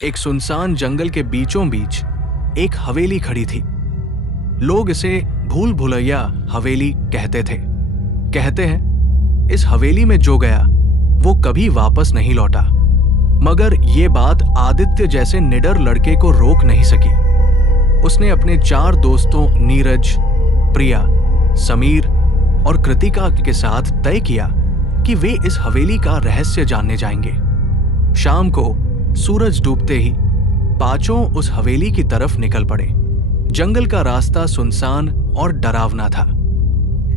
एक सुनसान जंगल के बीचों बीच एक हवेली खड़ी थी। लोग इसे भूल भुलैया हवेली कहते थे। कहते हैं इस हवेली में जो गया वो कभी वापस नहीं लौटा। मगर ये बात आदित्य जैसे निडर लड़के को रोक नहीं सकी। उसने अपने 4 दोस्तों नीरज, प्रिया, समीर और कृतिका के साथ तय किया कि वे इस हवेली का रहस्य जानने जाएंगे। शाम को सूरज डूबते ही पांचों उस हवेली की तरफ निकल पड़े। जंगल का रास्ता सुनसान और डरावना था।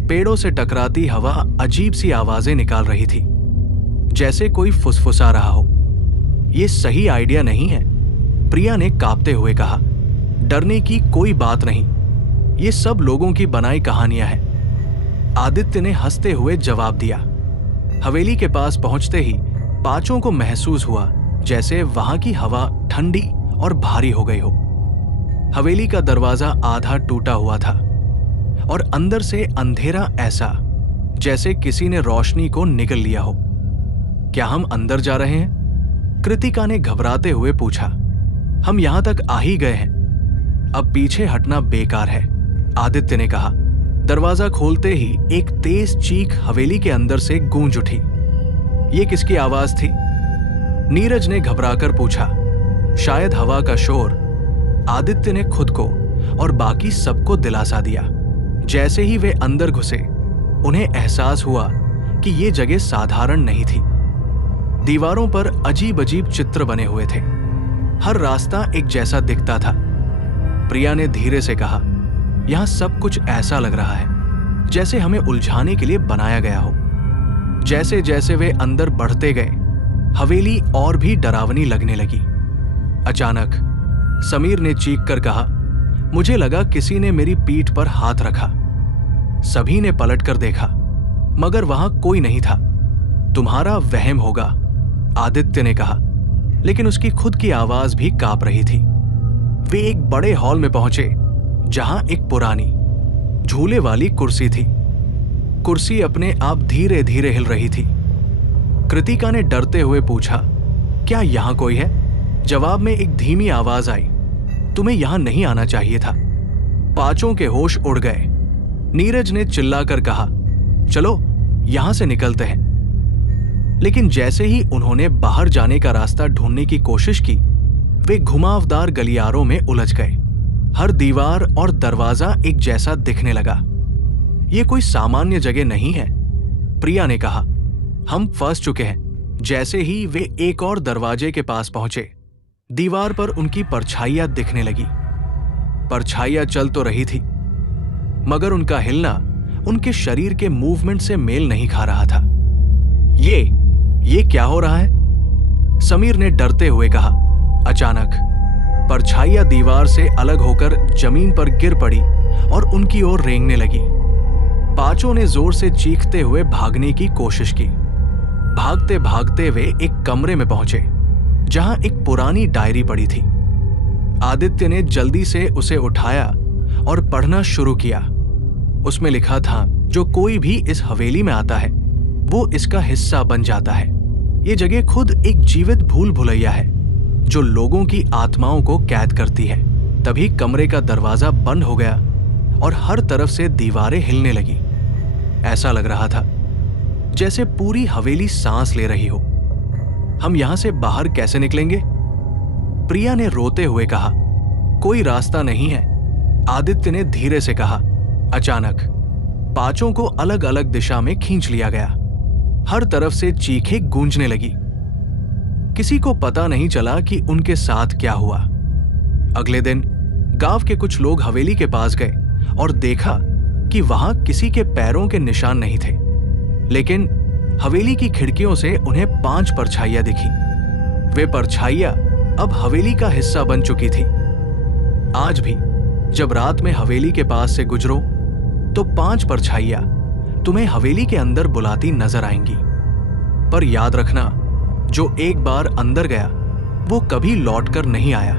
पेड़ों से टकराती हवा अजीब सी आवाजें निकाल रही थी, जैसे कोई फुसफुसा रहा हो। यह सही आइडिया नहीं है, प्रिया ने कांपते हुए कहा। डरने की कोई बात नहीं, ये सब लोगों की बनाई कहानियां हैं, आदित्य ने हंसते हुए जवाब दिया। हवेली के पास पहुंचते ही पांचों को महसूस हुआ जैसे वहां की हवा ठंडी और भारी हो गई हो। हवेली का दरवाजा आधा टूटा हुआ था और अंदर से अंधेरा ऐसा जैसे किसी ने रोशनी को निगल लिया हो। क्या हम अंदर जा रहे हैं? कृतिका ने घबराते हुए पूछा। हम यहां तक आ ही गए हैं, अब पीछे हटना बेकार है, आदित्य ने कहा। दरवाजा खोलते ही एक तेज चीख हवेली के अंदर से गूंज उठी। ये किसकी आवाज थी? नीरज ने घबराकर पूछा। शायद हवा का शोर, आदित्य ने खुद को और बाकी सबको दिलासा दिया। जैसे ही वे अंदर घुसे उन्हें एहसास हुआ कि ये जगह साधारण नहीं थी। दीवारों पर अजीब अजीब चित्र बने हुए थे। हर रास्ता एक जैसा दिखता था। प्रिया ने धीरे से कहा, यहां सब कुछ ऐसा लग रहा है जैसे हमें उलझाने के लिए बनाया गया हो। जैसे जैसे वे अंदर बढ़ते गए हवेली और भी डरावनी लगने लगी। अचानक समीर ने चीख कर कहा, मुझे लगा किसी ने मेरी पीठ पर हाथ रखा। सभी ने पलटकर देखा, मगर वहां कोई नहीं था। तुम्हारा वहम होगा, आदित्य ने कहा, लेकिन उसकी खुद की आवाज भी कांप रही थी। वे एक बड़े हॉल में पहुंचे जहां एक पुरानी झूले वाली कुर्सी थी। कुर्सी अपने आप धीरे धीरे हिल रही थी। कृतिका ने डरते हुए पूछा, क्या यहां कोई है? जवाब में एक धीमी आवाज आई, तुम्हें यहां नहीं आना चाहिए था। पांचों के होश उड़ गए। नीरज ने चिल्लाकर कहा, चलो यहां से निकलते हैं। लेकिन जैसे ही उन्होंने बाहर जाने का रास्ता ढूंढने की कोशिश की, वे घुमावदार गलियारों में उलझ गए। हर दीवार और दरवाजा एक जैसा दिखने लगा। यह कोई सामान्य जगह नहीं है, प्रिया ने कहा। हम फंस चुके हैं। जैसे ही वे एक और दरवाजे के पास पहुंचे, दीवार पर उनकी परछाइयां दिखने लगी। परछाइयां चल तो रही थी, मगर उनका हिलना उनके शरीर के मूवमेंट से मेल नहीं खा रहा था। ये क्या हो रहा है? समीर ने डरते हुए कहा। अचानक परछाइयां दीवार से अलग होकर जमीन पर गिर पड़ी और उनकी ओर रेंगने लगी। पांचों ने जोर से चीखते हुए भागने की कोशिश की। भागते भागते वे एक कमरे में पहुंचे जहां एक पुरानी डायरी पड़ी थी। आदित्य ने जल्दी से उसे उठाया और पढ़ना शुरू किया। उसमें लिखा था, जो कोई भी इस हवेली में आता है वो इसका हिस्सा बन जाता है। ये जगह खुद एक जीवित भूल भुलैया है जो लोगों की आत्माओं को कैद करती है। तभी कमरे का दरवाजा बंद हो गया और हर तरफ से दीवारें हिलने लगी। ऐसा लग रहा था जैसे पूरी हवेली सांस ले रही हो। हम यहां से बाहर कैसे निकलेंगे? प्रिया ने रोते हुए कहा। कोई रास्ता नहीं है, आदित्य ने धीरे से कहा। अचानक पांचों को अलग अलग दिशा में खींच लिया गया। हर तरफ से चीखें गूंजने लगी। किसी को पता नहीं चला कि उनके साथ क्या हुआ। अगले दिन गांव के कुछ लोग हवेली के पास गए और देखा कि वहां किसी के पैरों के निशान नहीं थे, लेकिन हवेली की खिड़कियों से उन्हें 5 परछाइयां दिखी। वे परछाइयां अब हवेली का हिस्सा बन चुकी थी। आज भी जब रात में हवेली के पास से गुजरो तो 5 परछाइयां तुम्हें हवेली के अंदर बुलाती नजर आएंगी। पर याद रखना, जो एक बार अंदर गया वो कभी लौटकर नहीं आया।